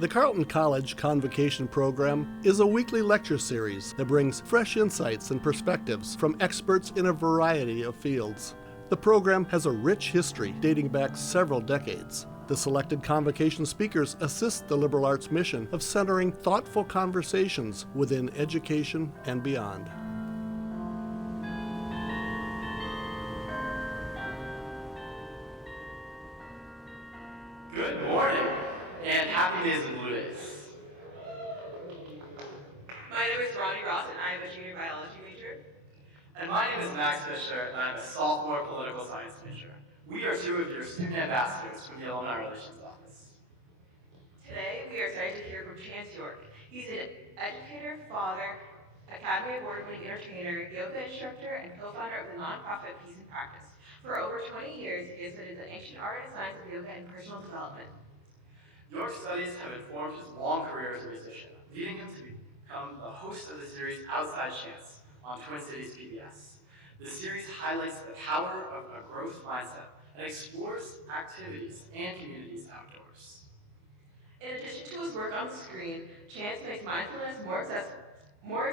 The Carleton College Convocation program is a weekly lecture series that brings fresh insights and perspectives from experts in a variety of fields. The program has a rich history dating back several decades. The selected convocation speakers assist the liberal arts mission of centering thoughtful conversations within education and beyond. Good morning, and happy days and blue days. My name is Ronnie Ross, and I am a junior biology major. And my name is Max Fisher, and I'm a sophomore political science major. We are two of your student ambassadors from the Alumni Relations Office. Today, we are excited to hear from Chance York. He's an educator, father, Academy Award-winning entertainer, yoga instructor, and co-founder of the nonprofit Peace and Practice. For over 20 years, he has studied the ancient art and science of yoga and personal development. York's studies have informed his long career as a musician, leading him to become the host of the series Outside Chance on Twin Cities PBS. The series highlights the power of a growth mindset and explores activities and communities outdoors. In addition to his work on the screen, Chance makes mindfulness more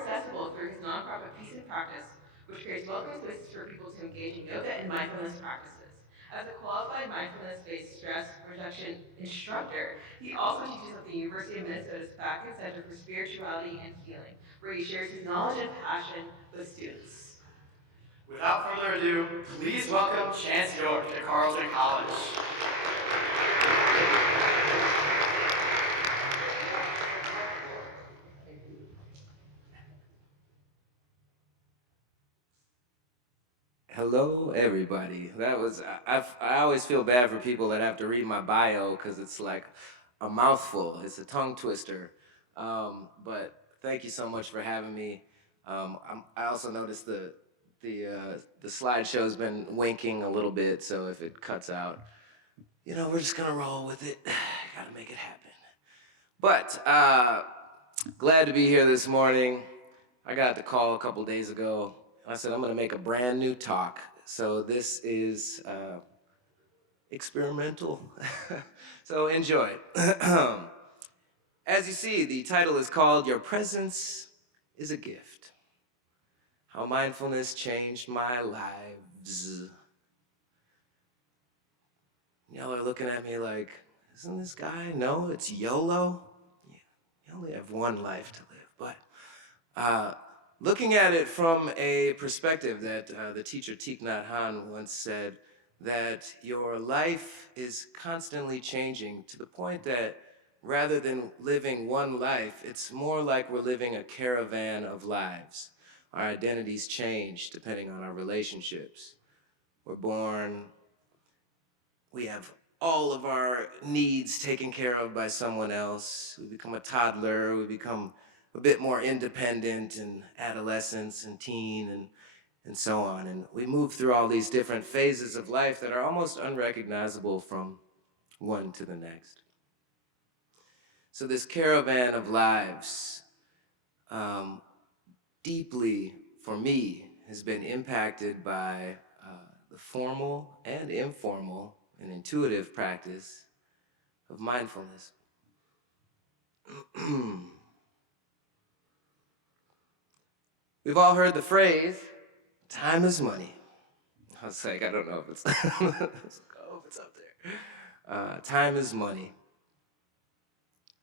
accessible through his nonprofit Peace and Practice, which creates welcoming spaces for people to engage in yoga and mindfulness practices. As a qualified mindfulness-based stress reduction instructor, he also teaches at the University of Minnesota's Backus Center for Spirituality and Healing, where he shares his knowledge and passion with students. Without further ado, please welcome Chance York to Carleton College. Hello, everybody. I always feel bad for people that have to read my bio because it's like a mouthful. It's a tongue twister. But thank you so much for having me. I also noticed the slideshow's been winking a little bit, so if it cuts out, we're just gonna roll with it. Gotta make it happen. But glad to be here this morning. I got the call a couple days ago. I said, I'm gonna make a brand new talk. So this is experimental. So enjoy. As you see, the title is called Your Presence is a Gift. How mindfulness changed my lives. Y'all are looking at me like, isn't this guy? No, it's YOLO. You only have one life to live. But looking at it from a perspective that the teacher Thich Nhat Hanh once said, that your life is constantly changing to the point that rather than living one life, it's more like we're living a caravan of lives. Our identities change depending on our relationships. We're born, we have all of our needs taken care of by someone else. We become a toddler, we become a bit more independent in adolescence and teen and so on. And we move through all these different phases of life that are almost unrecognizable from one to the next. So this caravan of lives deeply, for me, has been impacted by the formal and informal and intuitive practice of mindfulness. We've all heard the phrase, time is money. I was like, I don't know if it's, it's up there. Time is money.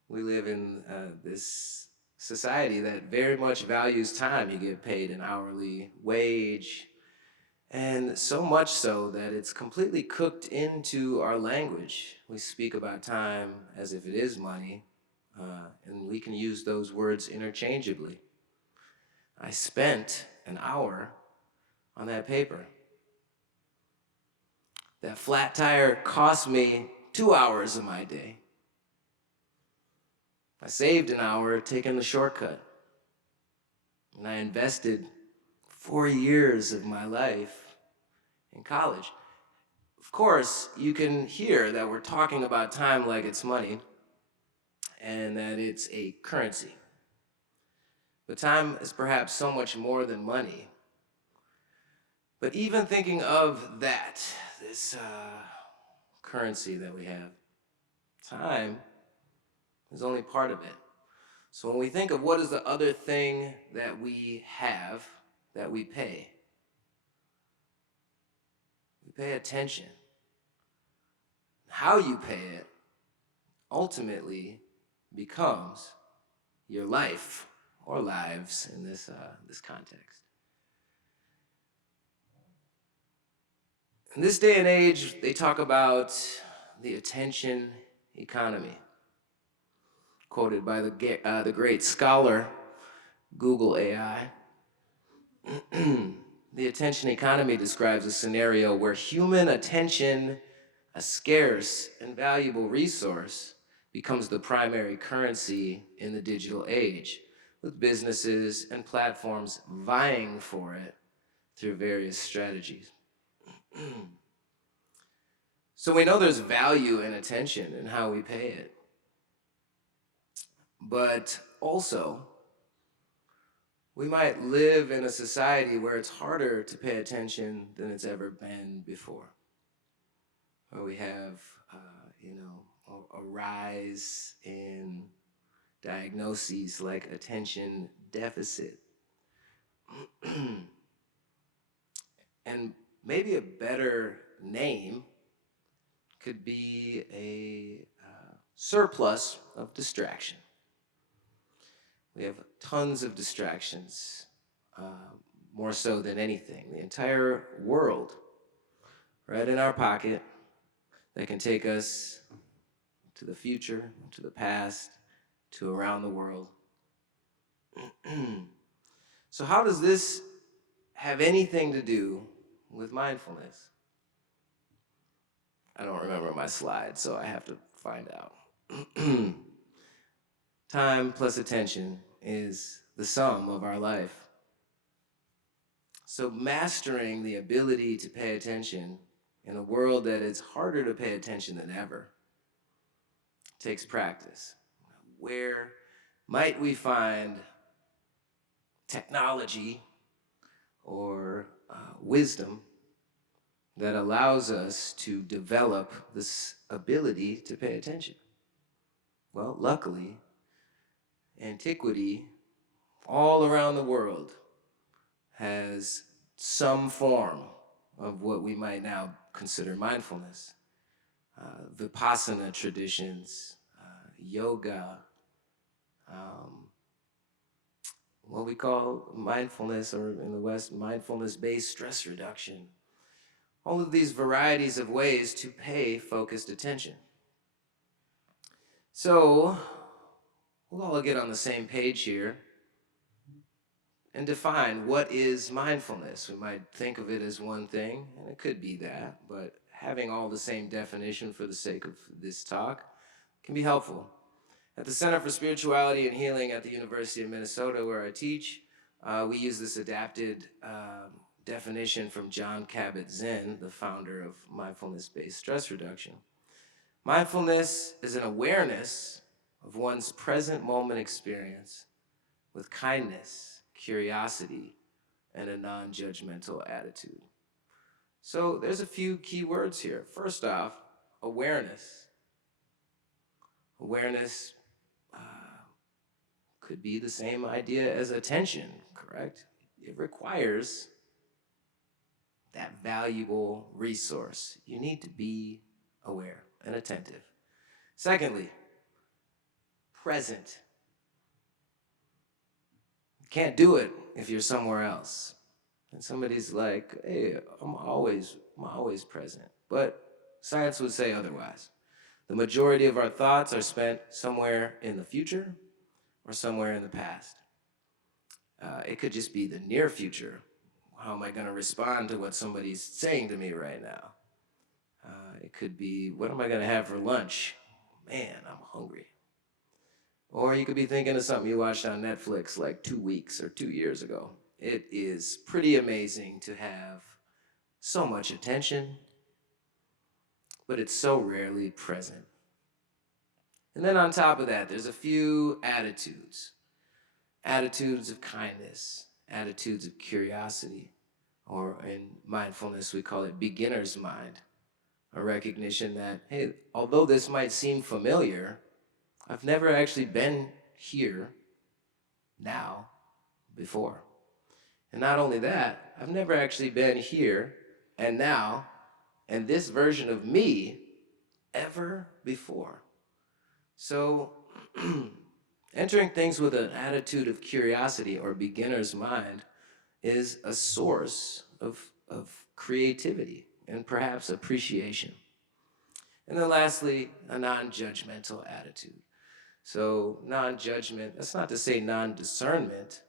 We live in this society that very much values time. You get paid an hourly wage, and so much so that it's completely cooked into our language. We speak about time as if it is money, and we can use those words interchangeably. I spent an hour on that paper. That flat tire cost me 2 hours of my day. I saved an hour taking the shortcut. And I invested 4 years of my life in college. Of course, you can hear that we're talking about time like it's money and that it's a currency. But time is perhaps so much more than money. But even thinking of that, this currency that we have, time is only part of it. So when we think of what is the other thing that we have, that we pay attention. How you pay it ultimately becomes your life or lives in this context. In this day and age, they talk about the attention economy, quoted by the great scholar Google AI. The attention economy describes a scenario where human attention, a scarce and valuable resource, becomes the primary currency in the digital age, with businesses and platforms vying for it through various strategies. So we know there's value in attention and how we pay it. But also, we might live in a society where it's harder to pay attention than it's ever been before. Where we have, a rise in diagnoses like attention deficit. And maybe a better name could be a surplus of distraction. We have tons of distractions, more so than anything. The entire world, right in our pocket, that can take us to the future, to the past, to around the world. So how does this have anything to do with mindfulness? I don't remember my slides, so I have to find out. Time plus attention is the sum of our life. So mastering the ability to pay attention in a world that is harder to pay attention than ever takes practice. Where might we find technology or wisdom that allows us to develop this ability to pay attention? Well, luckily, antiquity all around the world has some form of what we might now consider mindfulness. Vipassana traditions, yoga, what we call mindfulness, or in the West, mindfulness-based stress reduction. All of these varieties of ways to pay focused attention. So, we'll all get on the same page here and define what is mindfulness. We might think of it as one thing, and it could be that, but having all the same definition for the sake of this talk can be helpful. At the Center for Spirituality and Healing at the University of Minnesota, where I teach, we use this adapted definition from Jon Kabat-Zinn, the founder of mindfulness-based stress reduction. Mindfulness is an awareness of one's present moment experience with kindness, curiosity, and a non-judgmental attitude. So there's a few key words here. First off, awareness. Awareness could be the same idea as attention, correct? It requires that valuable resource. You need to be aware and attentive. Secondly, present. You can't do it if you're somewhere else. And somebody's like, hey, I'm always present. But science would say otherwise. The majority of our thoughts are spent somewhere in the future or somewhere in the past. It could just be the near future. How am I going to respond to what somebody's saying to me right now? It could be, what am I going to have for lunch? Man, I'm hungry. Or you could be thinking of something you watched on Netflix like 2 weeks or 2 years ago. It is pretty amazing to have so much attention, but it's so rarely present. And then on top of that, there's a few attitudes. Attitudes of kindness, attitudes of curiosity, or in mindfulness we call it beginner's mind. A recognition that, hey, although this might seem familiar, I've never actually been here now before. And not only that, I've never actually been here and now and this version of me ever before. So entering things with an attitude of curiosity or beginner's mind is a source of creativity and perhaps appreciation. And then lastly, a non-judgmental attitude. So non-judgment, that's not to say non-discernment,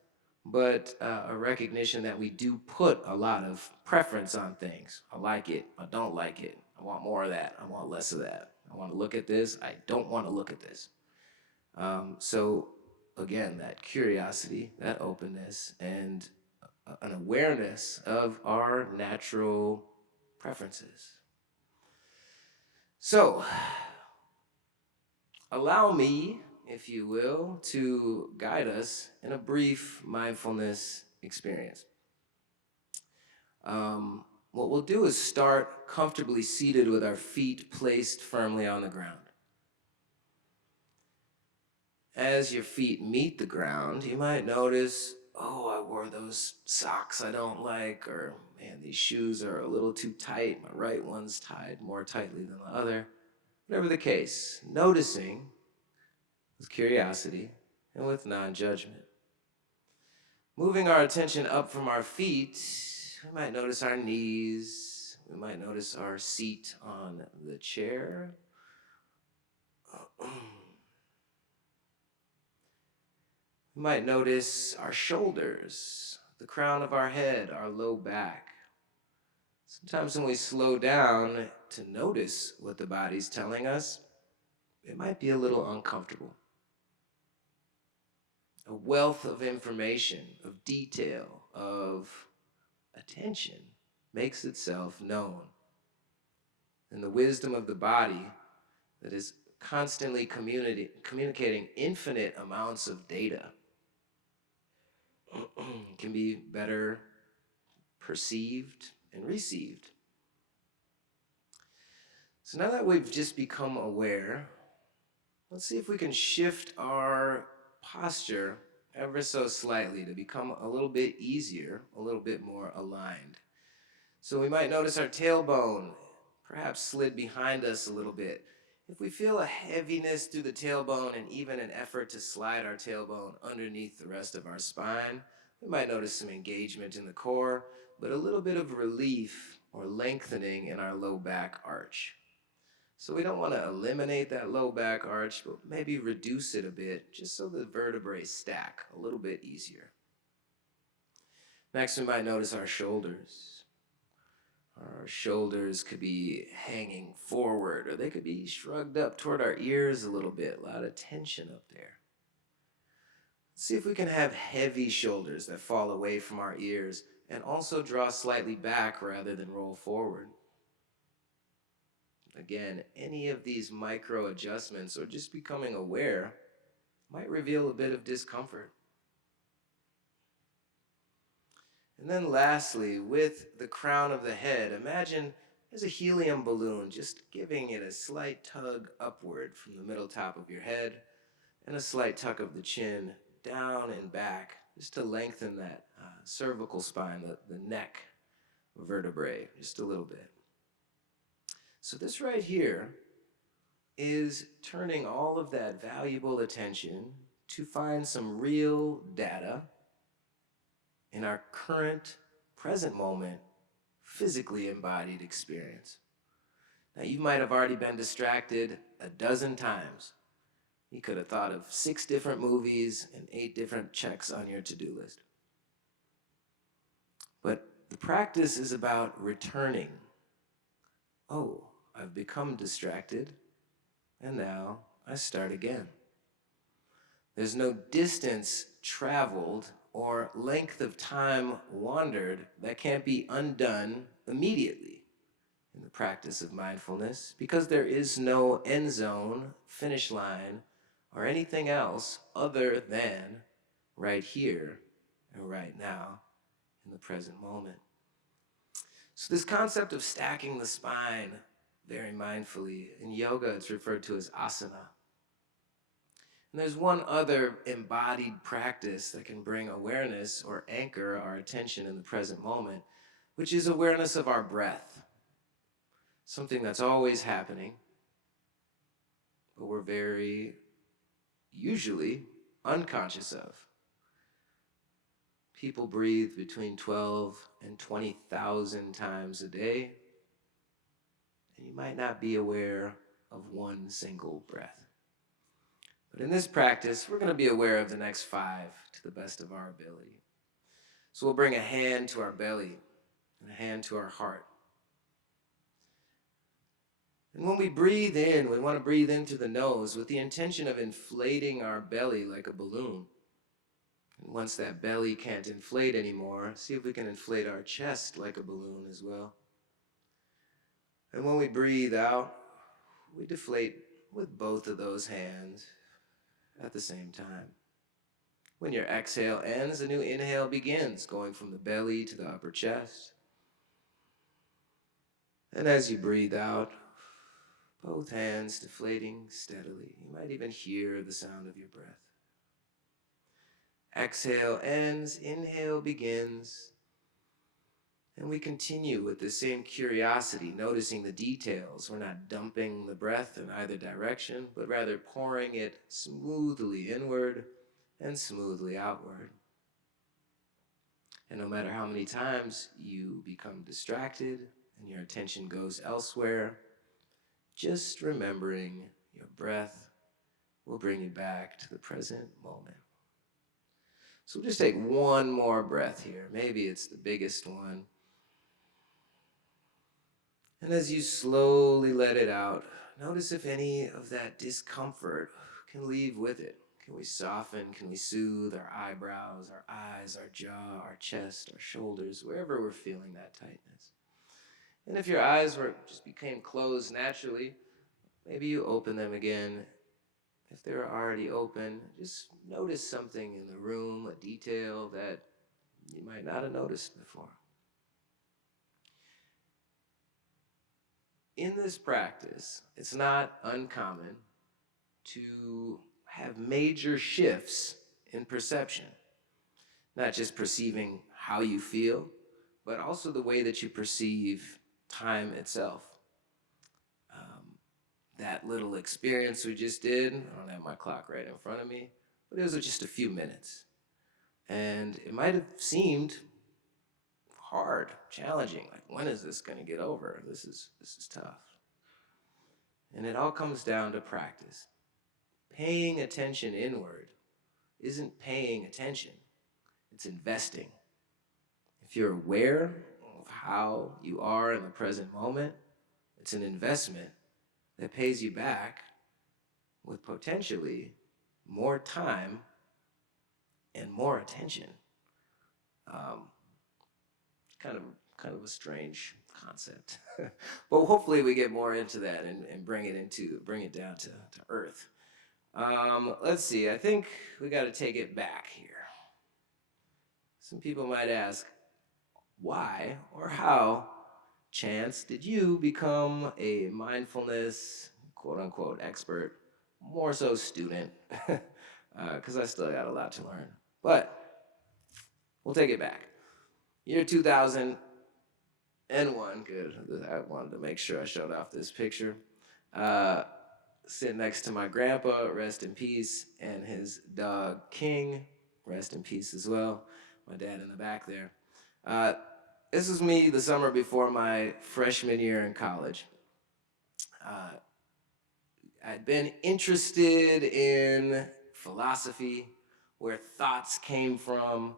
but a recognition that we do put a lot of preference on things. I like it, I don't like it. I want more of that, I want less of that. I want to look at this, I don't want to look at this. So again, that curiosity, that openness, and an awareness of our natural preferences. So, allow me, if you will, to guide us in a brief mindfulness experience. What we'll do is start comfortably seated with our feet placed firmly on the ground. As your feet meet the ground, you might notice, oh, I wore those socks I don't like, or man, these shoes are a little too tight. My right one's tied more tightly than the other. Whatever the case, noticing with curiosity and with non-judgment. Moving our attention up from our feet, we might notice our knees. We might notice our seat on the chair. We might notice our shoulders, the crown of our head, our low back. Sometimes when we slow down to notice what the body's telling us, it might be a little uncomfortable. A wealth of information, of detail, of attention makes itself known. And the wisdom of the body that is constantly communicating infinite amounts of data can be better perceived and received. So now that we've just become aware, let's see if we can shift our posture ever so slightly to become a little bit easier, a little bit more aligned. So we might notice our tailbone perhaps slid behind us a little bit. If we feel a heaviness through the tailbone and even an effort to slide our tailbone underneath the rest of our spine, we might notice some engagement in the core, but a little bit of relief or lengthening in our low back arch. So we don't want to eliminate that low back arch, but maybe reduce it a bit, just so the vertebrae stack a little bit easier. Next, we might notice our shoulders. Our shoulders could be hanging forward, or they could be shrugged up toward our ears a little bit. A lot of tension up there. Let's see if we can have heavy shoulders that fall away from our ears and also draw slightly back rather than roll forward. Again, any of these micro adjustments or just becoming aware might reveal a bit of discomfort. And then lastly, with the crown of the head, imagine there's a helium balloon, just giving it a slight tug upward from the middle top of your head and a slight tuck of the chin down and back, just to lengthen that cervical spine, the neck vertebrae, just a little bit. So this right here is turning all of that valuable attention to find some real data in our current, present moment, physically embodied experience. Now, you might have already been distracted a dozen times. You could have thought of 6 different movies and 8 different checks on your to-do list. But the practice is about returning. Oh, I've become distracted, and now I start again. There's no distance traveled or length of time wandered that can't be undone immediately in the practice of mindfulness, because there is no end zone, finish line, or anything else other than right here and right now in the present moment. So this concept of stacking the spine very mindfully, in yoga it's referred to as asana. And there's one other embodied practice that can bring awareness or anchor our attention in the present moment, which is awareness of our breath. Something that's always happening, but we're very usually unconscious of. People breathe between 12 and 20,000 times a day, and you might not be aware of one single breath. But in this practice, we're going to be aware of the next 5 to the best of our ability. So we'll bring a hand to our belly and a hand to our heart. And when we breathe in, we want to breathe in through the nose with the intention of inflating our belly like a balloon. And once that belly can't inflate anymore, see if we can inflate our chest like a balloon as well. And when we breathe out, we deflate with both of those hands at the same time. When your exhale ends, a new inhale begins, going from the belly to the upper chest. And as you breathe out, both hands deflating steadily. You might even hear the sound of your breath. Exhale ends, inhale begins. And we continue with the same curiosity, noticing the details. We're not dumping the breath in either direction, but rather pouring it smoothly inward and smoothly outward. And no matter how many times you become distracted and your attention goes elsewhere, just remembering your breath will bring you back to the present moment. So we'll just take one more breath here. Maybe it's the biggest one. And as you slowly let it out, notice if any of that discomfort can leave with it. Can we soften? Can we soothe our eyebrows, our eyes, our jaw, our chest, our shoulders, wherever we're feeling that tightness? And if your eyes just became closed naturally, maybe you open them again. If they're already open, just notice something in the room, a detail that you might not have noticed before. In this practice, it's not uncommon to have major shifts in perception. Not just perceiving how you feel, but also the way that you perceive time itself. That little experience we just did, I don't have my clock right in front of me, but it was just a few minutes. And it might have seemed hard, challenging, like when is this going to get over? This is tough. And it all comes down to practice. Paying attention inward isn't paying attention, it's investing. If you're aware of how you are in the present moment, it's an investment that pays you back with potentially more time and more attention. Kind of a strange concept, but hopefully we get more into that and bring it down to earth. Let's see. I think we got to take it back here. Some people might ask, why or how, Chance, did you become a mindfulness, quote unquote, expert, more so student, because I still got a lot to learn. But we'll take it back. Year 2001, good. I wanted to make sure I showed off this picture. Sitting next to my grandpa, rest in peace, and his dog, King, rest in peace as well. My dad in the back there. This was me the summer before my freshman year in college. I'd been interested in philosophy, where thoughts came from,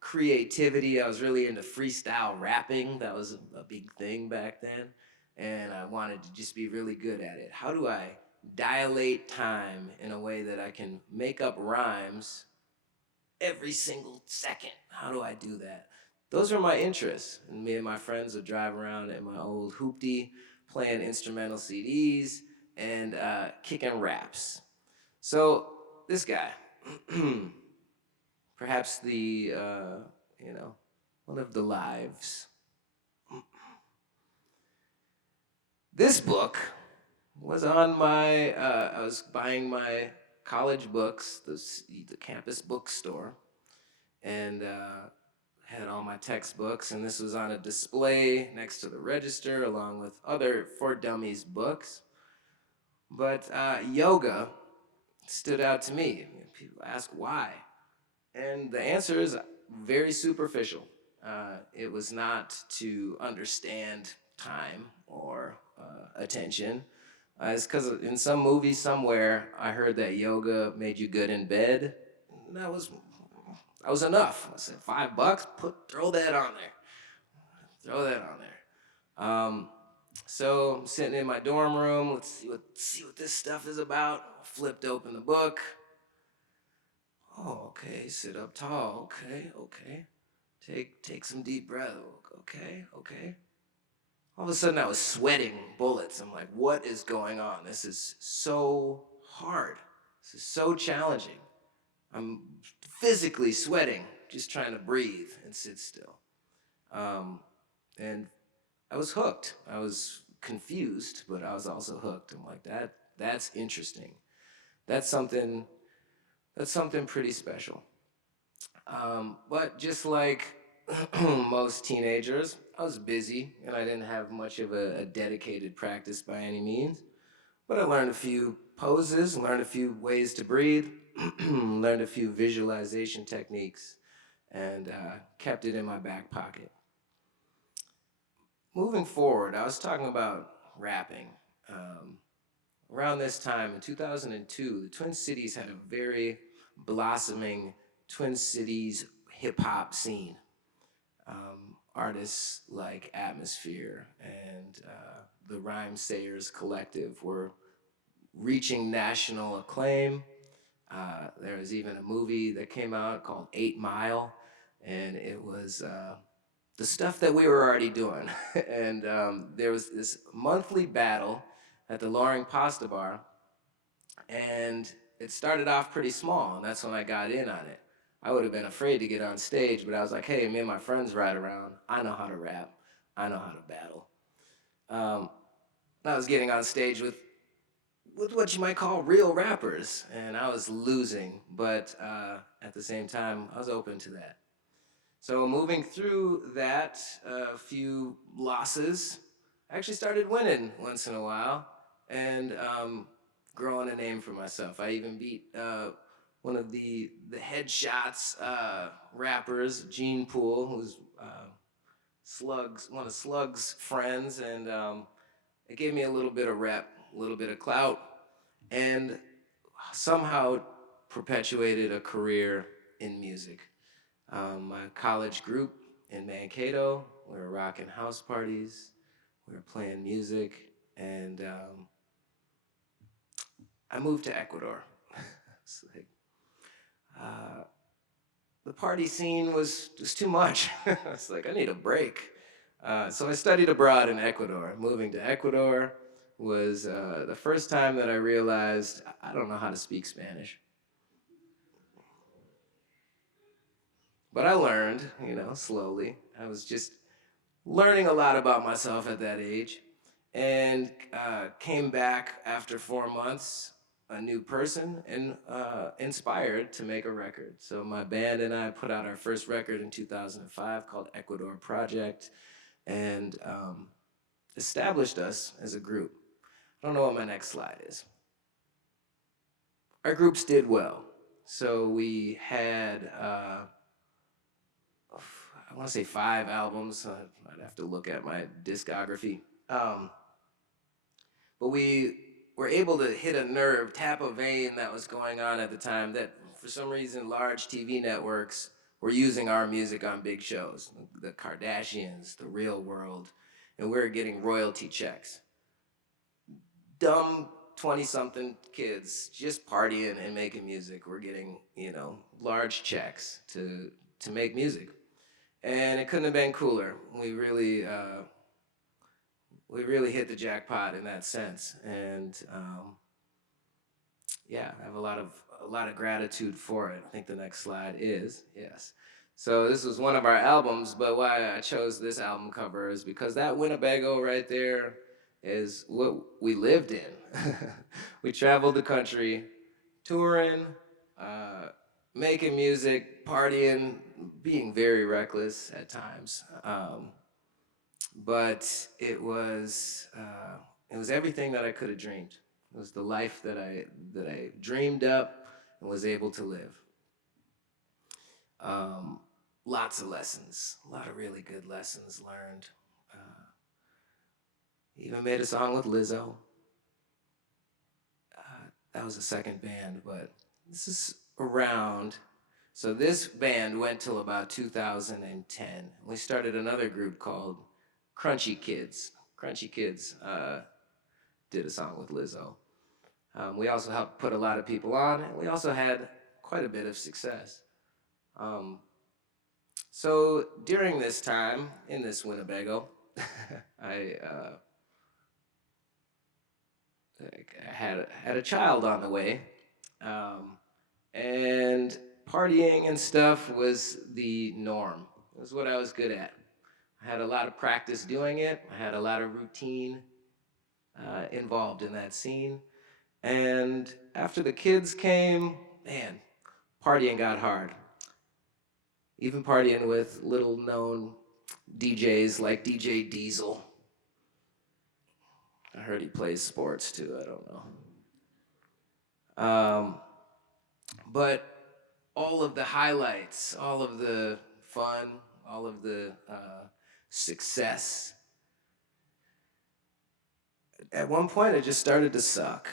creativity. I was really into freestyle rapping. That was a big thing back then. And I wanted to just be really good at it. How do I dilate time in a way that I can make up rhymes every single second? How do I do that? Those are my interests. And me and my friends would drive around in my old hoopty, playing instrumental CDs and kicking raps. So this guy, perhaps one of the lives. This book was on I was buying my college books, the campus bookstore, and had all my textbooks, and this was on a display next to the register along with other For Dummies books. But yoga stood out to me. People ask why. And the answer is very superficial. It was not to understand time or attention. It's because in some movie somewhere I heard that yoga made you good in bed. And that was enough. I said, $5, throw that on there. Throw that on there. So I'm sitting in my dorm room. Let's see what this stuff is about. Flipped open the book. Oh, okay. Sit up tall. Okay. Take some deep breath. Okay. All of a sudden, I was sweating bullets. I'm like, what is going on? This is so hard. This is so challenging. I'm physically sweating, just trying to breathe and sit still. And I was hooked. I was confused, but I was also hooked. I'm like, that's interesting. That's something pretty special. But just like most teenagers, I was busy and I didn't have much of a dedicated practice by any means. But I learned a few poses, learned a few ways to breathe, learned a few visualization techniques, and kept it in my back pocket. Moving forward, I was talking about rapping. Around this time, in 2002, the Twin Cities had a very blossoming Twin Cities hip-hop scene. Artists like Atmosphere and the Rhyme Sayers Collective were reaching national acclaim. There was even a movie that came out called 8 Mile, and it was the stuff that we were already doing. And there was this monthly battle at the Loring Pasta Bar, and it started off pretty small, and that's when I got in on it. I would have been afraid to get on stage, but I was like, hey, me and my friends ride around. I know how to rap. I know how to battle. I was getting on stage with what you might call real rappers, and I was losing, but at the same time, I was open to that. So moving through that, a few losses, I actually started winning once in a while, and growing a name for myself. I even beat one of the Headshots rappers, Gene Poole, who's one of Slug's friends, and it gave me a little bit of rep, a little bit of clout, and somehow perpetuated a career in music. My college group in Mankato, we were rocking house parties, we were playing music, and I moved to Ecuador. It's like, the party scene was just too much. It's like, I need a break. So I studied abroad in Ecuador. Moving to Ecuador was the first time that I realized I don't know how to speak Spanish. But I learned, slowly. I was just learning a lot about myself at that age, and came back after 4 months, a new person, and inspired to make a record. So my band and I put out our first record in 2005 called Ecuador Project, and established us as a group. I don't know what my next slide is. Our groups did well. So we had, I want to say 5 albums. I'd have to look at my discography. But we were able to hit a nerve, tap a vein that was going on at the time that for some reason large TV networks were using our music on big shows. The Kardashians, The Real World, and we were getting royalty checks. Dumb 20-something kids just partying and making music. We're getting, large checks to make music. And it couldn't have been cooler. We really hit the jackpot in that sense. And I have a lot of gratitude for it. I think the next slide is, yes. So this was one of our albums, but why I chose this album cover is because that Winnebago right there is what we lived in. We traveled the country touring, uh, making music, partying, being very reckless at times. But it was everything that I could have dreamed. It was the life that I dreamed up and was able to live. Um, Lots of lessons, a lot of really good lessons learned. Uh, Even made a song with Lizzo. That was a second band, but this is around. So this band went till about 2010. We started another group called Crunchy Kids. Crunchy Kids did a song with Lizzo. We also helped put a lot of people on, and we also had quite a bit of success. Um, so during this time in this Winnebago, I had a child on the way, um, and partying and stuff was the norm. It was what I was good at. I had a lot of practice doing it. I had a lot of routine involved in that scene. And after the kids came, man, partying got hard. Even partying with little known DJs like DJ Diesel. I heard he plays sports too, I don't know. But all of the highlights, all of the fun, all of the success, at one point it just started to suck.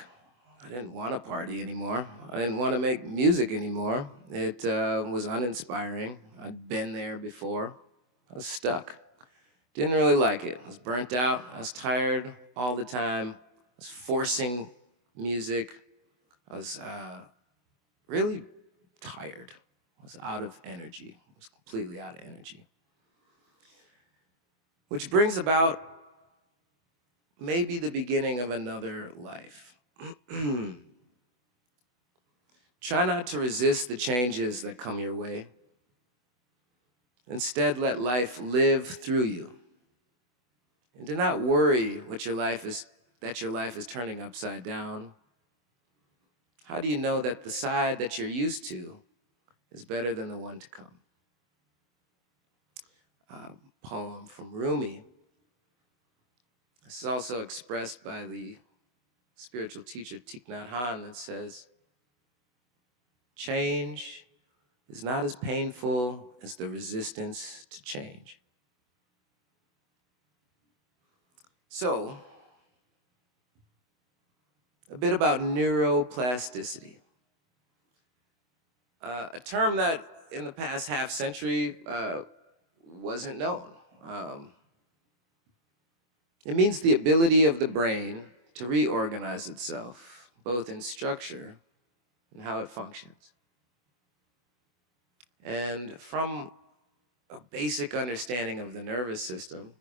I didn't want to party anymore. I didn't want to make music anymore. It was uninspiring. I'd been there before. I was stuck. Didn't really like it. I was burnt out. I was tired all the time. I was forcing music. I was really tired. I was out of energy. I was completely out of energy. Which brings about maybe the beginning of another life. Try not to resist the changes that come your way. Instead, let life live through you. And do not worry that your life is turning upside down. How do you know that the side that you're used to is better than the one to come? Poem from Rumi. This is also expressed by the spiritual teacher Thich Nhat Hanh that says, change is not as painful as the resistance to change. So, a bit about neuroplasticity. A term that in the past half century wasn't known. It means the ability of the brain to reorganize itself, both in structure and how it functions. And from a basic understanding of the nervous system,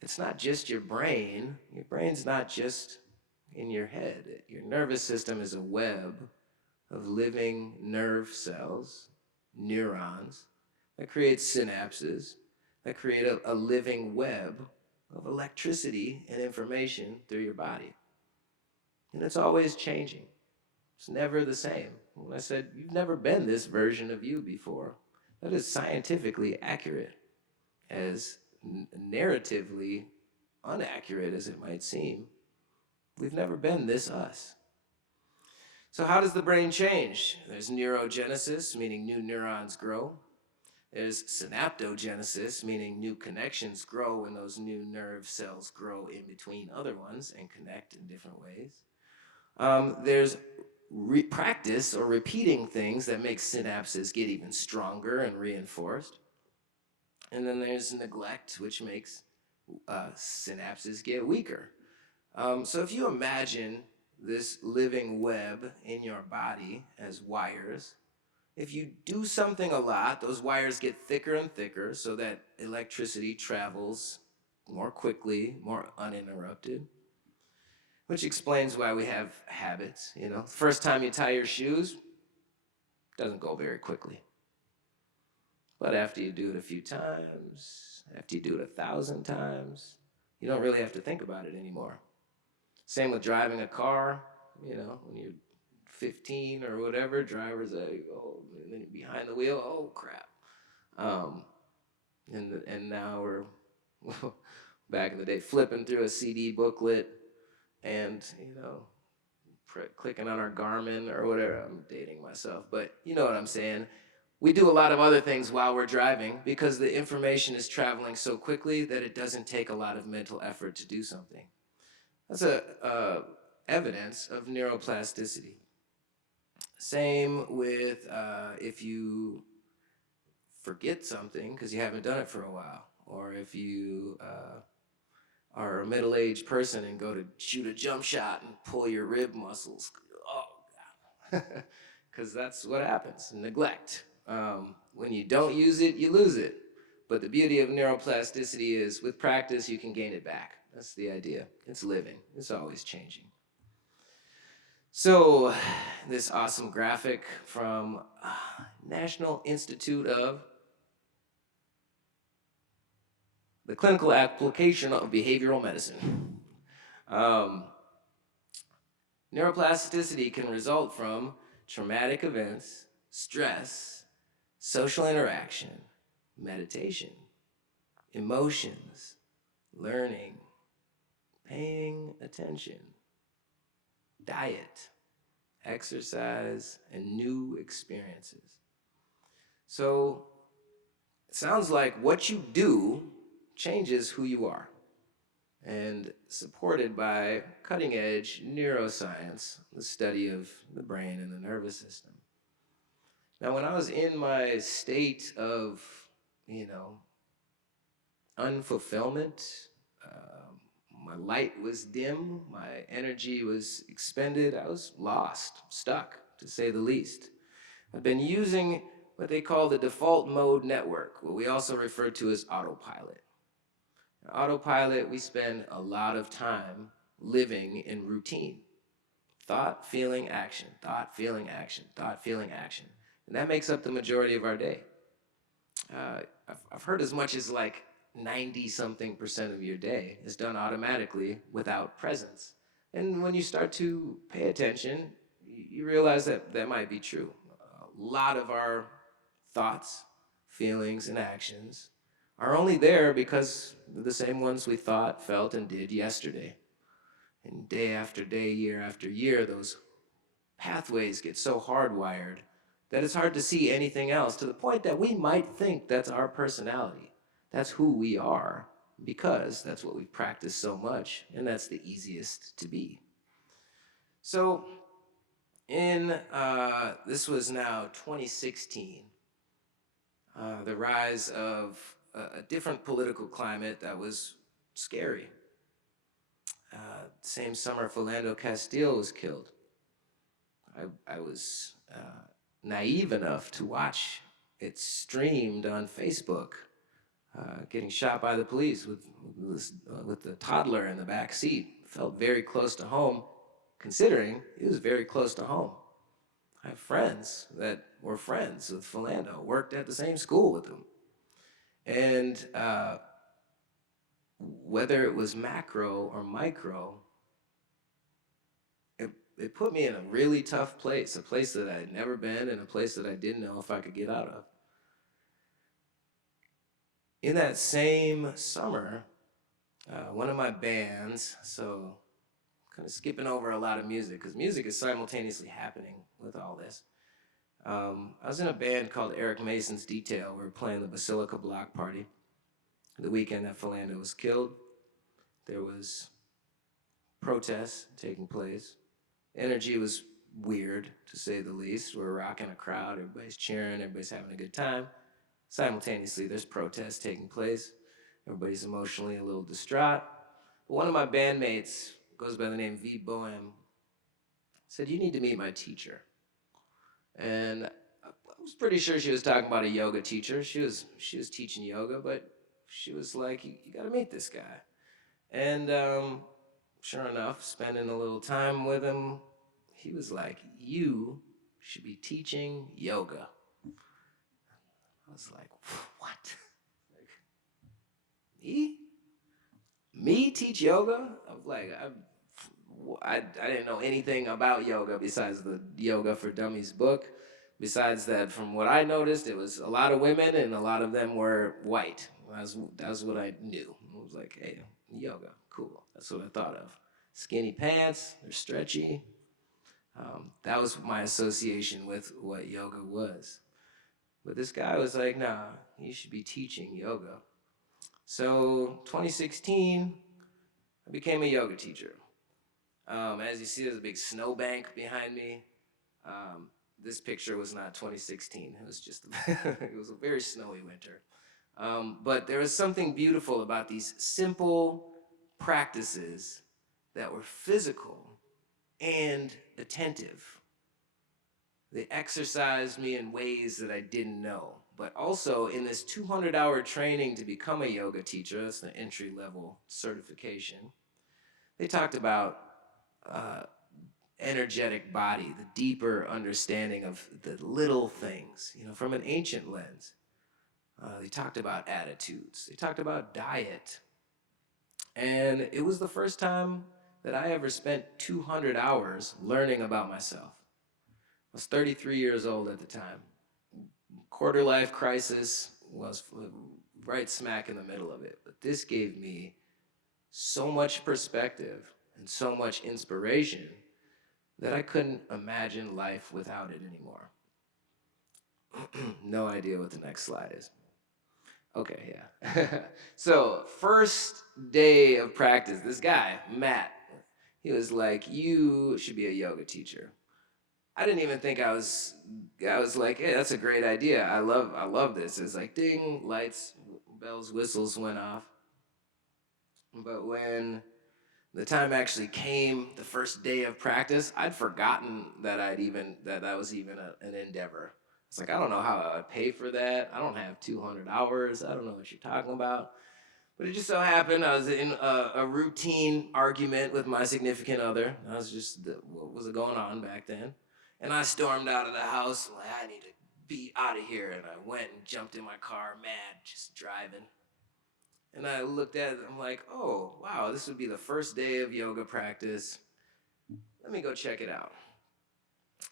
it's not just your brain. Your brain's not just in your head. Your nervous system is a web of living nerve cells, neurons, that create synapses, that create a living web of electricity and information through your body. And it's always changing. It's never the same. When I said, you've never been this version of you before, that is scientifically accurate, as narratively inaccurate as it might seem. We've never been this us. So how does the brain change? There's neurogenesis, meaning new neurons grow. There's synaptogenesis, meaning new connections grow when those new nerve cells grow in between other ones and connect in different ways. There's practice or repeating things that make synapses get even stronger and reinforced. And then there's neglect, which makes synapses get weaker. So if you imagine this living web in your body as wires, if you do something a lot, those wires get thicker and thicker so that electricity travels more quickly, more uninterrupted, which explains why we have habits. First time you tie your shoes, doesn't go very quickly. But after you do it a few times, after you do it 1,000 times, you don't really have to think about it anymore. Same with driving a car, when you're 15 or whatever, driver's ed, oh, and then behind the wheel, oh crap. Um, and now we're back in the day flipping through a CD booklet and clicking on our Garmin or whatever. I'm dating myself, but you know what I'm saying. We do a lot of other things while we're driving because the information is traveling so quickly that it doesn't take a lot of mental effort to do something. That's evidence of neuroplasticity. Same with if you forget something because you haven't done it for a while, or if you are a middle-aged person and go to shoot a jump shot and pull your rib muscles. Oh, God. Because that's what happens, neglect. When you don't use it, you lose it. But the beauty of neuroplasticity is with practice, you can gain it back. That's the idea. It's living. It's always changing. So this awesome graphic from National Institute of the Clinical Application of Behavioral Medicine. Neuroplasticity can result from traumatic events, stress, social interaction, meditation, emotions, learning, paying attention, diet, exercise, and new experiences. So it sounds like what you do changes who you are, and supported by cutting-edge neuroscience, the study of the brain and the nervous system. Now, when I was in my state of, unfulfillment, my light was dim, my energy was expended, I was lost, stuck, to say the least. I've been using what they call the default mode network, what we also refer to as autopilot. In autopilot, we spend a lot of time living in routine. Thought, feeling, action, thought, feeling, action, thought, feeling, action. And that makes up the majority of our day. I've heard as much as like 90-something% of your day is done automatically without presence. And when you start to pay attention, you realize that that might be true. A lot of our thoughts, feelings, and actions are only there because they're the same ones we thought, felt, and did yesterday. And day after day, year after year, those pathways get so hardwired that it's hard to see anything else, to the point that we might think that's our personality. That's who we are, because that's what we've practiced so much, and that's the easiest to be. So this was now 2016, the rise of a different political climate that was scary. Same summer, Philando Castile was killed. I was naive enough to watch it streamed on Facebook, getting shot by the police with the toddler in the back seat. Felt very close to home, considering it was very close to home. I have friends that were friends with Philando, worked at the same school with him. And whether it was macro or micro, it put me in a really tough place, a place that I had never been and a place that I didn't know if I could get out of. In that same summer, one of my bands, so kind of skipping over a lot of music, because music is simultaneously happening with all this. I was in a band called Eric Mason's Detail. We were playing the Basilica Block Party the weekend that Philando was killed. There was protests taking place. Energy was weird, to say the least. We're rocking a crowd, everybody's cheering, everybody's having a good time. Simultaneously, there's protests taking place. Everybody's emotionally a little distraught. But one of my bandmates, goes by the name V. Bohem, said, "You need to meet my teacher." And I was pretty sure she was talking about a yoga teacher. She was teaching yoga, but she was like, you gotta meet this guy. And sure enough, spending a little time with him, he was like, "You should be teaching yoga." I was like, "What? Like, me? Me teach yoga?" I'm like, I didn't know anything about yoga besides the Yoga for Dummies book. Besides that, from what I noticed, it was a lot of women and a lot of them were white. That's what I knew. I was like, hey, yoga, cool. That's what I thought of. Skinny pants, they're stretchy. That was my association with what yoga was. But this guy was like, nah, you should be teaching yoga. So 2016, I became a yoga teacher. As you see, there's a big snowbank behind me. Um, this picture was not 2016. It was just, it was a very snowy winter. But there was something beautiful about these simple practices that were physical and attentive. They exercised me in ways that I didn't know. But also in this 200-hour training to become a yoga teacher, that's the entry-level certification, they talked about energetic body, the deeper understanding of the little things, from an ancient lens. They talked about attitudes. They talked about diet. And it was the first time that I ever spent 200 hours learning about myself. I was 33 years old at the time. Quarter life crisis was right smack in the middle of it. But this gave me so much perspective and so much inspiration that I couldn't imagine life without it anymore. No idea what the next slide is. Okay, yeah. So, first day of practice, this guy, Matt, he was like, you should be a yoga teacher. I didn't even think I was like, hey, that's a great idea. I love this. It's like ding, lights, bells, whistles went off. But when the time actually came, the first day of practice, I'd forgotten that that was even an endeavor. It's like, I don't know how I'd pay for that. I don't have 200 hours. I don't know what you're talking about. But it just so happened I was in a routine argument with my significant other. I was just, what was going on back then? And I stormed out of the house. I'm like, I need to be out of here. And I went and jumped in my car, mad, just driving. And I looked at it, I'm like, oh, wow, this would be the first day of yoga practice. Let me go check it out.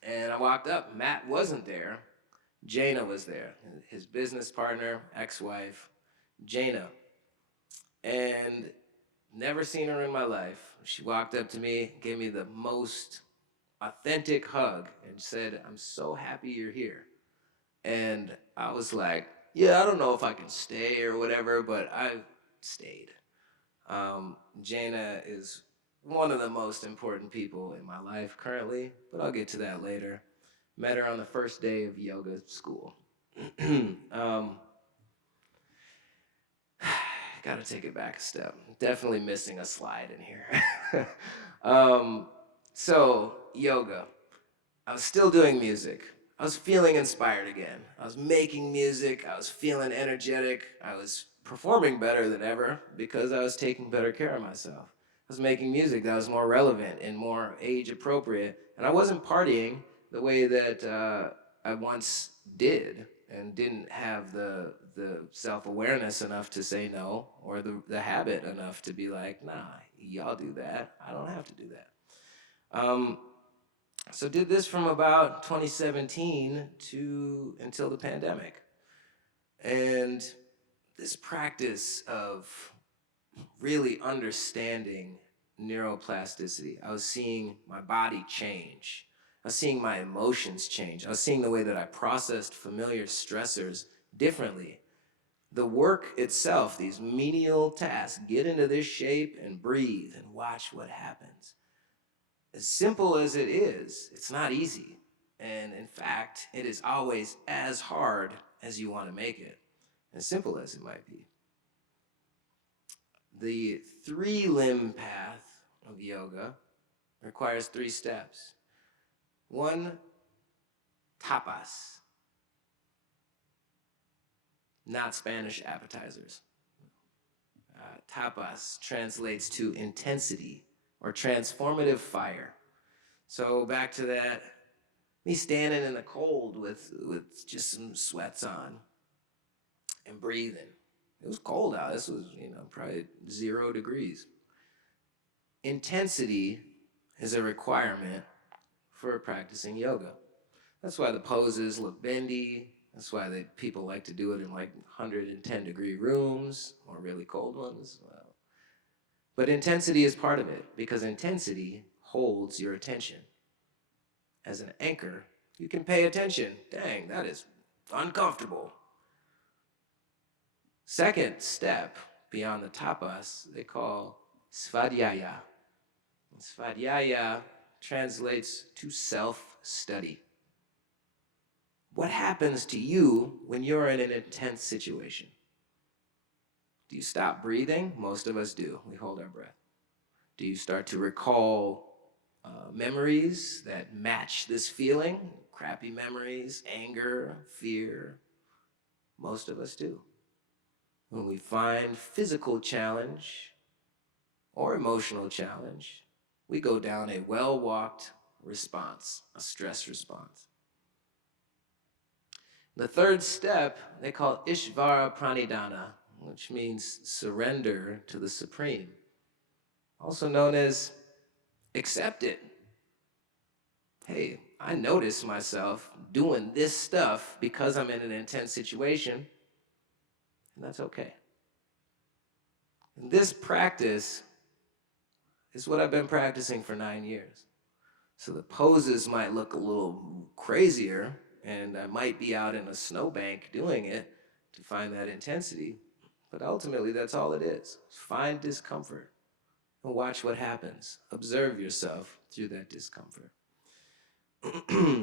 And I walked up. Matt wasn't there. Jaina was there, his business partner, ex-wife, Jaina. And never seen her in my life. She walked up to me, gave me the most authentic hug, and said, I'm so happy you're here. And I was like, yeah, I don't know if I can stay or whatever, but I stayed. Jaina is one of the most important people in my life currently, but I'll get to that later. Met her on the first day of yoga school. Gotta take it back a step. Definitely missing a slide in here. So, yoga. I was still doing music. I was feeling inspired again. I was making music. I was feeling energetic. I was performing better than ever because I was taking better care of myself. I was making music that was more relevant and more age appropriate. And I wasn't partying the way that I once did and didn't have the self-awareness enough to say no, or the habit enough to be like, nah, y'all do that. I don't have to do that. So did this from about 2017 to until the pandemic. And this practice of really understanding neuroplasticity, I was seeing my body change. I was seeing my emotions change. I was seeing the way that I processed familiar stressors differently. The work itself, these menial tasks, get into this shape and breathe and watch what happens. As simple as it is, it's not easy. And in fact, it is always as hard as you want to make it, as simple as it might be. The 3-limb path of yoga requires 3 steps. 1, tapas, not Spanish appetizers. Tapas translates to intensity or transformative fire. So back to that, me standing in the cold with just some sweats on and breathing. It was cold out. This was, probably 0 degrees. Intensity is a requirement for practicing yoga. That's why the poses look bendy. That's why people like to do it in like 110-degree rooms or really cold ones. Well, but intensity is part of it because intensity holds your attention. As an anchor, you can pay attention. Dang, that is uncomfortable. Second step beyond the tapas, they call svadhyaya. Svadhyaya translates to self-study. What happens to you when you're in an intense situation? Do you stop breathing? Most of us do. We hold our breath. Do you start to recall memories that match this feeling? Crappy memories, anger, fear. Most of us do. When we find physical challenge or emotional challenge, we go down a well-walked response, a stress response. The third step, they call Ishvara Pranidhana, which means surrender to the Supreme, also known as accept it. Hey, I notice myself doing this stuff because I'm in an intense situation, and that's okay. And this practice is what I've been practicing for 9 years. So the poses might look a little crazier, and I might be out in a snowbank doing it to find that intensity, but ultimately that's all it is. Find discomfort and watch what happens. Observe yourself through that discomfort.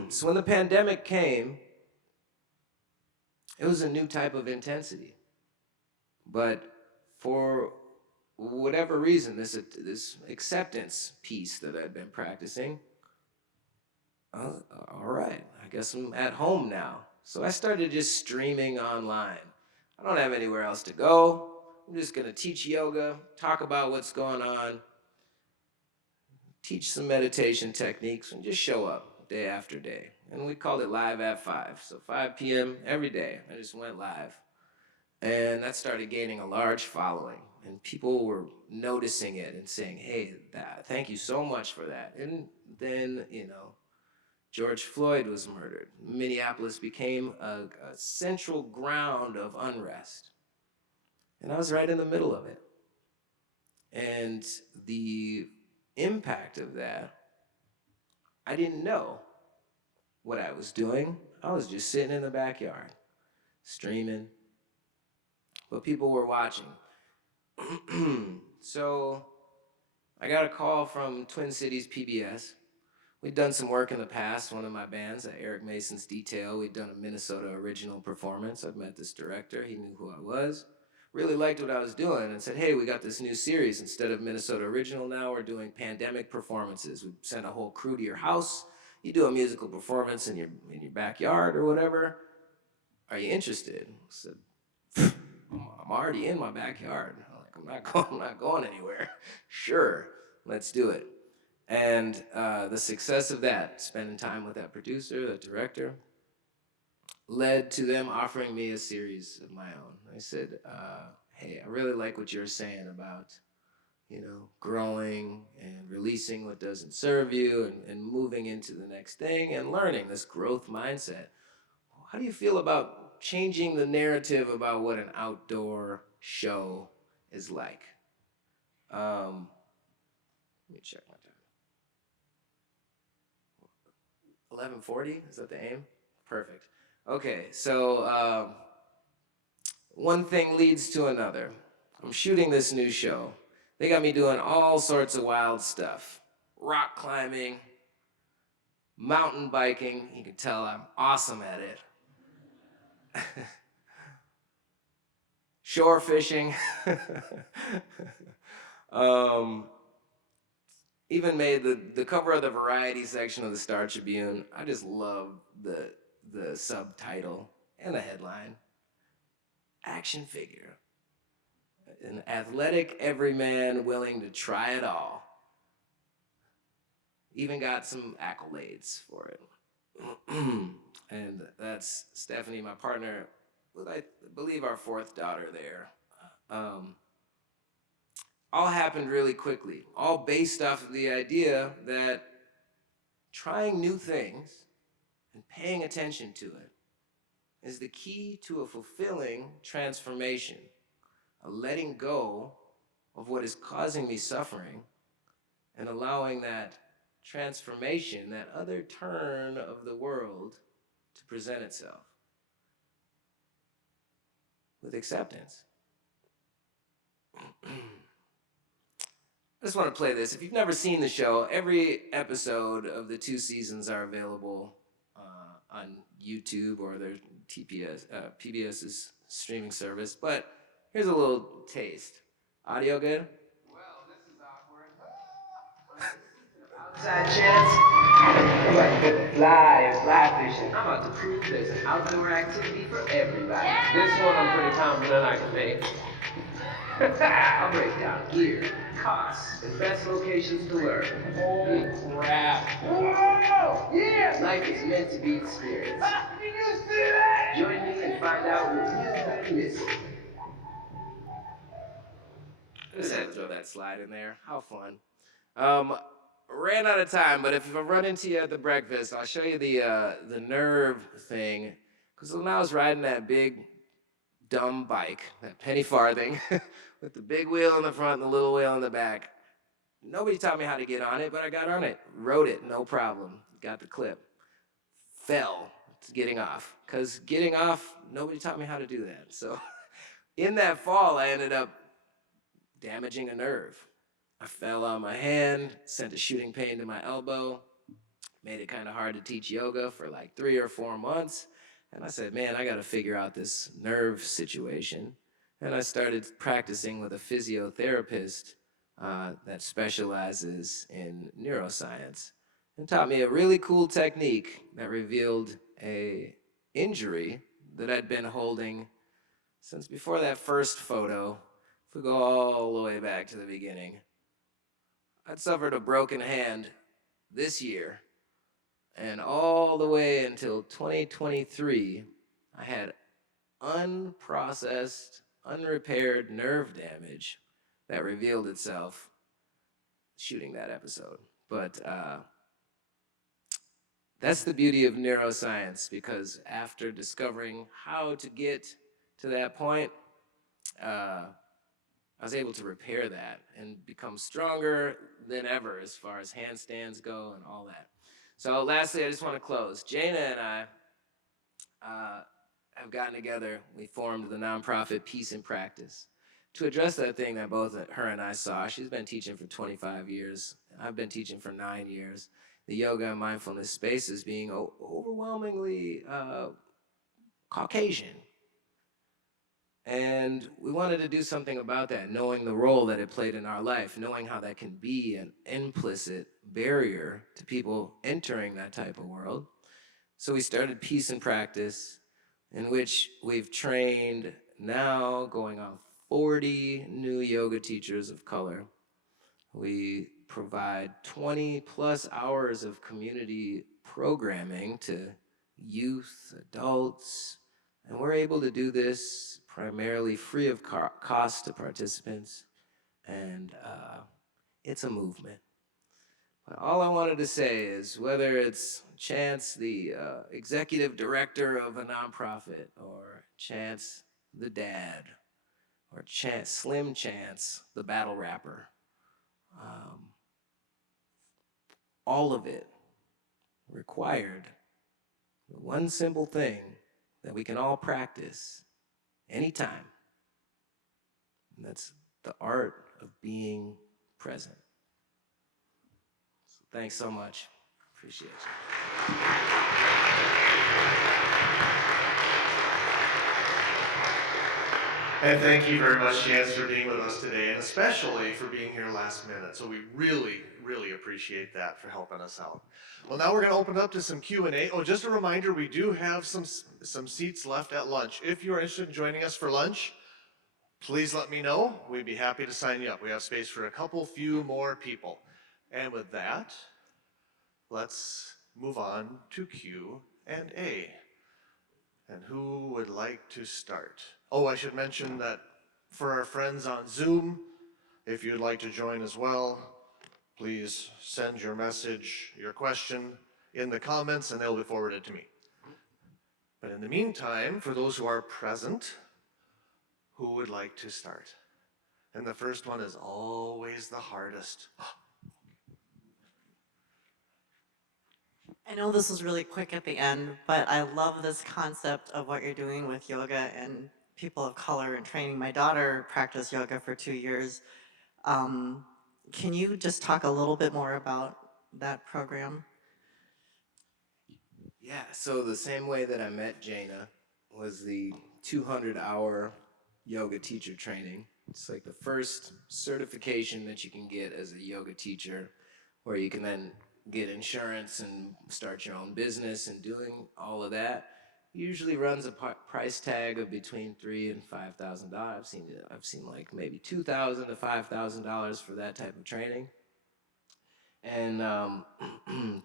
So when the pandemic came, it was a new type of intensity. But for whatever reason, this acceptance piece that I've been practicing, all right, I guess I'm at home now. So I started just streaming online. I don't have anywhere else to go. I'm just gonna teach yoga, talk about what's going on, teach some meditation techniques, and just show up day after day. And we called it Live at 5. So 5 p.m. every day, I just went live. And that started gaining a large following. And people were noticing it and saying, hey, thank you so much for that. And then, George Floyd was murdered. Minneapolis became a central ground of unrest. And I was right in the middle of it. And the impact of that, I didn't know what I was doing. I was just sitting in the backyard, streaming, but people were watching. So I got a call from Twin Cities PBS. We'd done some work in the past, one of my bands, Eric Mason's Detail. We'd done a Minnesota original performance. I'd met this director. He knew who I was. Really liked what I was doing and said, hey, we got this new series. Instead of Minnesota original now, we're doing pandemic performances. We send a whole crew to your house. You do a musical performance in your backyard or whatever. Are you interested? I said, I'm already in my backyard. I'm not going anywhere. Sure, let's do it. And the success of that, spending time with that producer, that director, led to them offering me a series of my own. I said, hey, I really like what you're saying about, growing and releasing what doesn't serve you and moving into the next thing and learning this growth mindset. How do you feel about changing the narrative about what an outdoor show is like? Let me check my time. 11:40, is that the aim? Perfect. Okay, so one thing leads to another. I'm shooting this new show. They got me doing all sorts of wild stuff. Rock climbing, mountain biking. You can tell I'm awesome at it. Shore fishing. Even made the cover of the variety section of the Star Tribune. I just love the subtitle and the headline. Action figure. An athletic everyman willing to try it all. Even got some accolades for it. And that's Stephanie, my partner, with I believe our fourth daughter there. all happened really quickly, all based off of the idea that trying new things and paying attention to it is the key to a fulfilling transformation, a letting go of what is causing me suffering and allowing that transformation, that other turn of the world, to present itself with acceptance. I just want to play this. If you've never seen the show, every episode of the 2 seasons are available on YouTube or their PBS's streaming service. But here's a little taste. Audio good? Well, this is awkward. Outside chance. I'm about to fly fishing. I'm about to prove there's an outdoor activity for everybody. This one I'm pretty confident I can make. I'll break down gear, costs, and best locations to learn. Holy crap. Whoa! Yeah! Life is meant to be experienced. Did you see that? Join me and find out what you've been missing. I just had to throw that slide in there. How fun. Ran out of time, but if I run into you at the breakfast, I'll show you the nerve thing. Because when I was riding that big dumb bike, that penny farthing, with the big wheel in the front and the little wheel in the back. Nobody taught me how to get on it, but I got on it. Rode it, no problem. Got the clip. Fell to getting off. Because getting off, nobody taught me how to do that. So in that fall, I ended up damaging a nerve. I fell on my hand, sent a shooting pain to my elbow, made it kind of hard to teach yoga for like 3 or 4 months. And I said, man, I got to figure out this nerve situation. And I started practicing with a physiotherapist that specializes in neuroscience and taught me a really cool technique that revealed a injury that I'd been holding since before that first photo. If we go all the way back to the beginning, I'd suffered a broken hand this year. And all the way until 2023, I had unprocessed, unrepaired nerve damage that revealed itself shooting that episode. But that's the beauty of neuroscience, because after discovering how to get to that point, I was able to repair that and become stronger than ever as far as handstands go and all that. So lastly, I just want to close. Jana and I have gotten together. We formed the nonprofit Peace in Practice to address that thing that both her and I saw. She's been teaching for 25 years. I've been teaching for 9 years. The yoga and mindfulness spaces being overwhelmingly Caucasian. And we wanted to do something about that, knowing the role that it played in our life, knowing how that can be an implicit barrier to people entering that type of world. So we started Peace in Practice, in which we've trained now going on 40 new yoga teachers of color. We provide 20 plus hours of community programming to youth, adults, and we're able to do this primarily free of cost to participants, and it's a movement. But all I wanted to say is, whether it's Chance, the executive director of a nonprofit, or Chance, the dad, or Chance, Slim Chance, the battle rapper, all of it required one simple thing that we can all practice anytime. And that's the art of being present. So thanks so much. Appreciate you. And thank you very much, Chance, for being with us today, and especially for being here last minute. So we really, really appreciate that, for helping us out. Well, now we're going to open up to some Q&A. Oh, just a reminder, we do have some seats left at lunch. If you're interested in joining us for lunch, please let me know. We'd be happy to sign you up. We have space for a few more people. And with that, let's move on to Q&A. And who would like to start? Oh, I should mention that for our friends on Zoom, If you'd like to join as well, please send your message, your question in the comments, and they'll be forwarded to me. But in the meantime, for those who are present, who would like to start? And the first one is always the hardest. I know this was really quick at the end, but I love this concept of what you're doing with yoga and people of color and training. My daughter practiced yoga for 2 years. Can you just talk a little bit more about that program? Yeah, so the same way that I met Jaina was the 200-hour yoga teacher training. It's like the first certification that you can get as a yoga teacher, where you can then get insurance and start your own business, and doing all of that usually runs a price tag of between $3,000 and $5,000. I've seen like maybe $2,000 to $5,000 for that type of training. And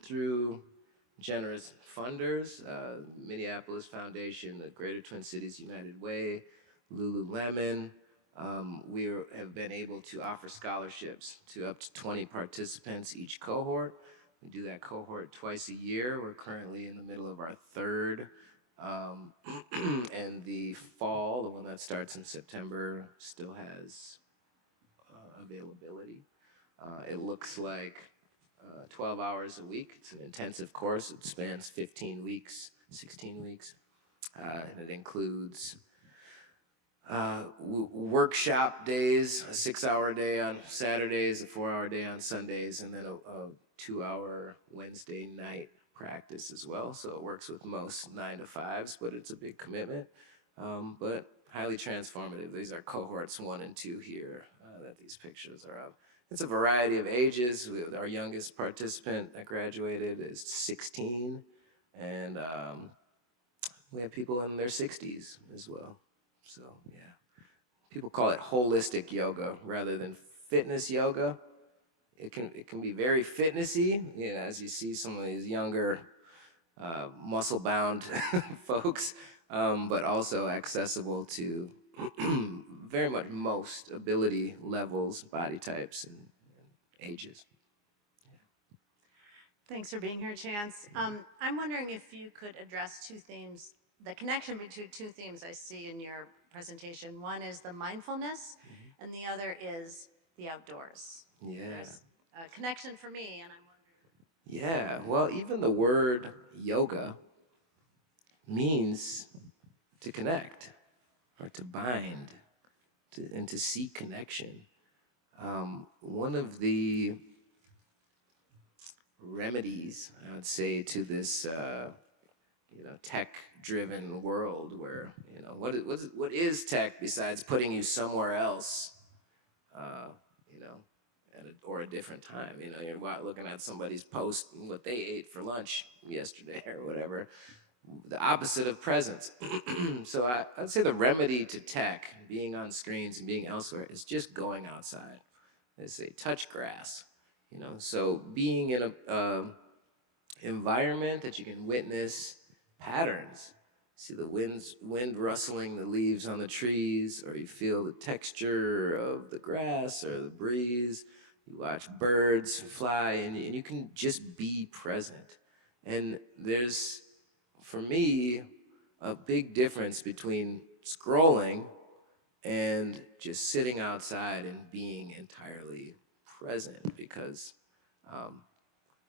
through generous funders, Minneapolis Foundation, the Greater Twin Cities United Way, Lululemon, we have been able to offer scholarships to up to 20 participants each cohort. We do that cohort twice a year. We're currently in the middle of our third. And the fall, the one that starts in September, still has availability. It looks like 12 hours a week. It's an intensive course. It spans 15 weeks, 16 weeks. And it includes workshop days, a 6-hour day on Saturdays, a 4-hour day on Sundays, and then a 2-hour Wednesday night practice as well. So it works with most 9-to-5s, but it's a big commitment, but highly transformative. These are cohorts 1 and 2 here that these pictures are of. It's a variety of ages. Our youngest participant that graduated is 16, and we have people in their 60s as well. So yeah, people call it holistic yoga rather than fitness yoga. It can be very fitnessy, you know, as you see some of these younger muscle-bound folks, but also accessible to very much most ability levels, body types, and ages. Thanks for being here, Chance. I'm wondering if you could address 2 themes, the connection between 2 themes I see in your presentation. One is the mindfulness, and the other is the outdoors. Yeah. There's a connection for me, and I'm wondering. Yeah, well, even the word yoga means to connect or to bind and to seek connection. One of the remedies, I would say, to this tech-driven world where, what is tech besides putting you somewhere else, or a different time? You're looking at somebody's post, what they ate for lunch yesterday or whatever. The opposite of presence. So I'd say the remedy to tech, being on screens and being elsewhere, is just going outside. They say touch grass. So being in a environment that you can witness patterns. See the wind rustling the leaves on the trees, or you feel the texture of the grass or the breeze. You watch birds fly, and you can just be present. And there's, for me, a big difference between scrolling and just sitting outside and being entirely present, because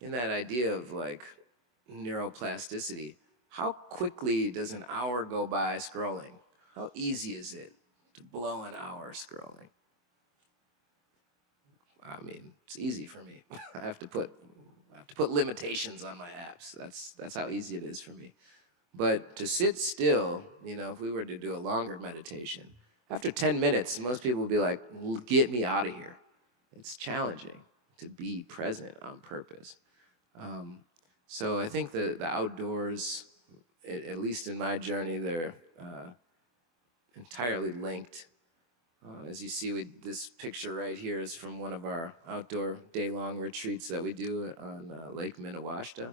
in that idea of like neuroplasticity, how quickly does an hour go by scrolling? How easy is it to blow an hour scrolling? I mean, it's easy for me. I have to put limitations on my apps. That's how easy it is for me. But to sit still, if we were to do a longer meditation, after 10 minutes, most people would be like, get me out of here. It's challenging to be present on purpose. So I think the outdoors, at least in my journey, they're entirely linked. As you see, this picture right here is from one of our outdoor day-long retreats that we do on Lake Minnewaska.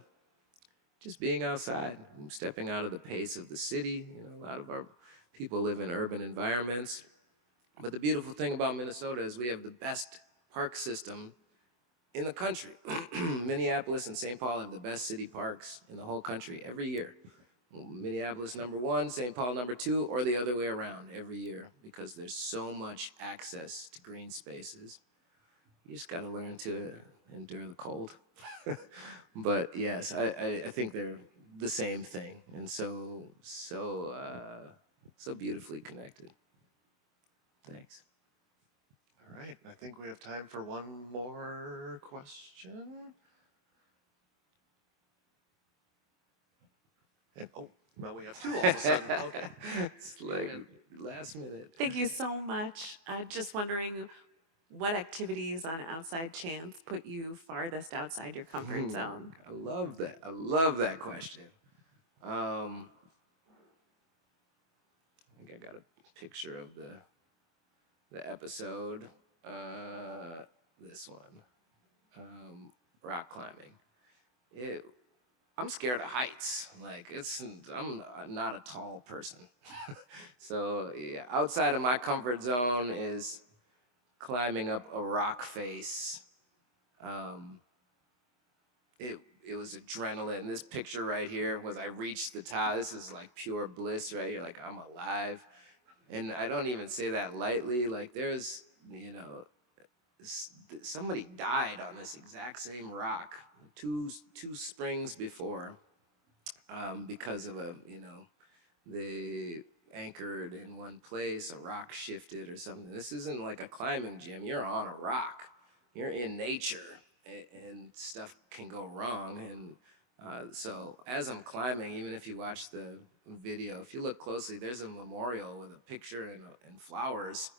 Just being outside, stepping out of the pace of the city. A lot of our people live in urban environments. But the beautiful thing about Minnesota is we have the best park system in the country. Minneapolis and St. Paul have the best city parks in the whole country every year. Minneapolis #1, St. Paul #2, or the other way around every year because there's so much access to green spaces. You just got to learn to endure the cold. But yes, I think they're the same thing and so beautifully connected. Thanks. All right, I think we have time for one more question. And oh, well, we have two all of a sudden. Okay. It's like last minute. Thank you so much. Just wondering what activities on outside chance put you farthest outside your comfort zone? I love that. I love that question. I think I got a picture of the episode. This one, rock climbing. I'm scared of heights. Like I'm not a tall person, so yeah. Outside of my comfort zone is climbing up a rock face. It was adrenaline. This picture right here was I reached the top. This is like pure bliss right here. Like I'm alive, and I don't even say that lightly. Like there's somebody died on this exact same rock two springs before because of they anchored in one place, a rock shifted or something. This isn't like a climbing gym. You're on a rock. You're in nature, and stuff can go wrong. And so as I'm climbing, even if you watch the video, if you look closely, there's a memorial with a picture and flowers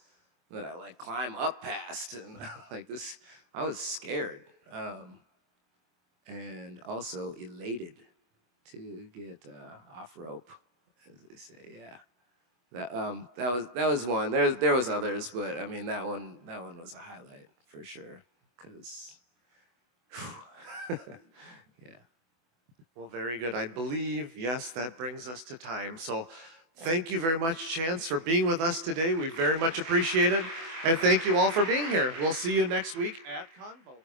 that I like climb up past, and like this, I was scared, and also elated to get off rope, as they say. Yeah, that was one. There was others, but I mean that one was a highlight for sure. Cause, yeah. Well, very good. I believe, yes, that brings us to time. So thank you very much, Chance, for being with us today. We very much appreciate it. And thank you all for being here. We'll see you next week at Convo.